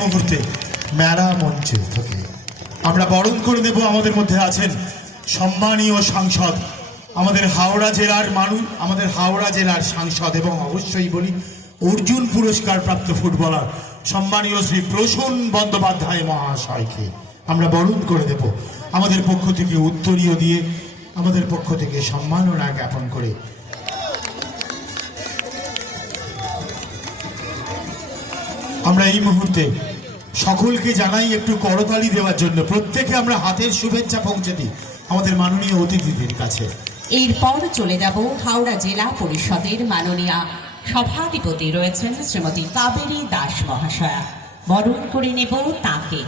মুহূর্তে মেলা মঞ্চে থেকে আমরা বরণ করে দেব। আমাদের মধ্যে আছেন সম্মানীয় সাংসদ, আমাদের হাওড়া জেলার সাংসদ এবং অবশ্যই বলি অর্জুন পুরস্কার প্রাপ্ত ফুটবলার সম্মানীয় শ্রী প্রসূন বন্দ্যোপাধ্যায় মহাশয়কে আমরা বরণ করে দেব। আমাদের পক্ষ থেকে উত্তরীয় দিয়ে, আমাদের পক্ষ থেকে সম্মাননা জ্ঞাপন করে আমরা এই মুহূর্তে সকলকে জানাই একটু করতালি দেওয়ার জন্য। প্রত্যেকে আমরা হাতের শুভেচ্ছা পৌঁছে দিই আমাদের মাননীয় অতিথিদের কাছে। এরপর চলে যাব হাওড়া জেলা পরিষদের মাননীয় সভাধিপতি রয়েছেন শ্রীমতী কাবেরী দাস মহাশয়া। বরণ করে নেব তাকে।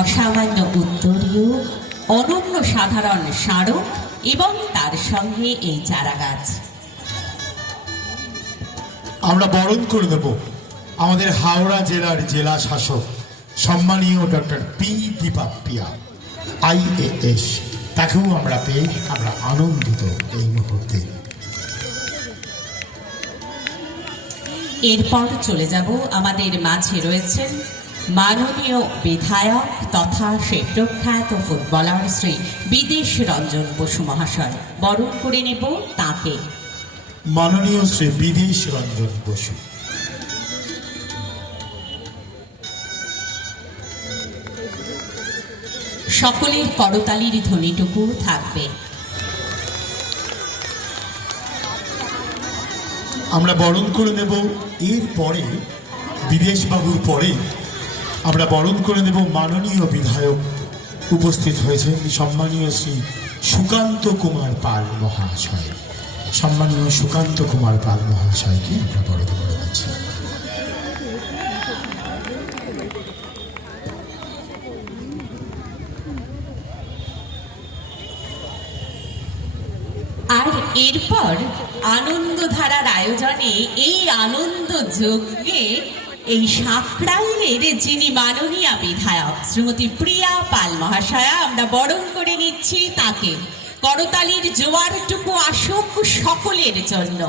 অসামান্য উত্তরীয়, অনন্য সাধারণ স্মারক এবং তার সঙ্গে এই চারাগাছ। আমরা বরণ করে দেব আমাদের হাওড়া জেলার জেলা শাসক সম্মানীয় ডক্টর পি দীপাপ্পিয়া IAS, তাকেও আমরা পেয়ে আমরা আনন্দিত এই মুহূর্তে। এরপর চলে যাব আমাদের মাঝে রয়েছেন মাননীয় বিধায়ক তথা সেই প্রখ্যাত ফুটবলার শ্রী বিদেশ রঞ্জন বসু মহাশয়। বরণ করে নেব তাকে। মাননীয় শ্রী বিদেশ রঞ্জন বসু। সকলের করতালির ধ্বনিটুকু থাকবে। আমরা বরণ করে নেব। এরপরে বিদেশবাবুর পরে আমরা বরণ করে নেব মাননীয় বিধায়ক উপস্থিত হয়েছেন সম্মানীয় শ্রী সুকান্ত কুমার পাল মহাশয়। সম্মানীয় সুকান্ত কুমার পাল মহাশয়কে আমরা বরণ করে নিচ্ছি। আর এরপর আনন্দধারার আয়োজনে এই আনন্দ যজ্ঞে এই সাঁকড়াইলের যিনি মাননীয় বিধায়ক শ্রীমতী প্রিয়া পাল মহাশয়া, আমরা বরণ করে নিচ্ছি তাকে। করতালির জোয়ারটুকু আসুক সকলের জন্য।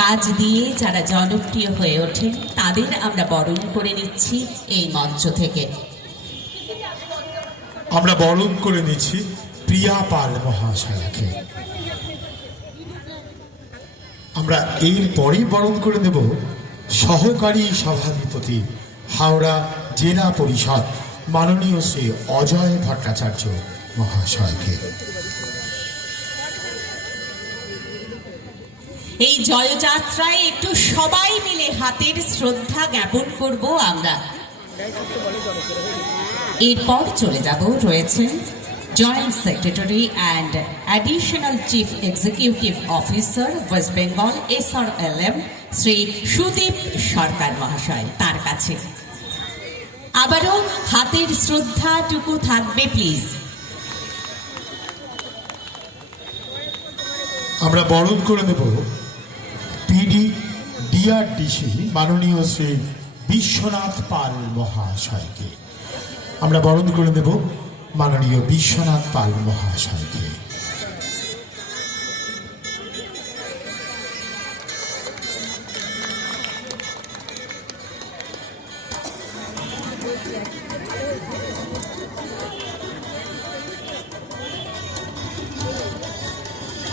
কাজ দিয়ে যারা জনপ্রিয় হয়ে ওঠেন তাদের আমরা বরণ করে নিচ্ছি এই মঞ্চ থেকে। আমরা বরণ করে নিচ্ছি প্রিয়া পাল মহাশয়াকে। আমরা এরপরে বরণ করে নেব সহকারী সভাধিপতি হাওড়া জেলা পরিষদ মাননীয় শ্রী অজয় ভট্টাচার্য মহাশয়কে। এই জয়যাত্রায় একটু সবাই মিলে হাতের শ্রদ্ধা জ্ঞাপন করব আমরা। এরপর চলে যাব রয়েছেন joint secretary and additional chief executive officer West Bengal SRLM Shri Sudip Sarkar মহাশয়, তার কাছে আবারও হাতের শ্রদ্ধাটুকু থাকবে প্লিজ। আমরা বরণ করে নেব PD DRDC মাননীয় শ্রী বিশ্বনাথ পাল মহাশয়কে। আমরা বরণ করে নেব মাননীয় বিশ্বনাথ পাল মহাশয়কে।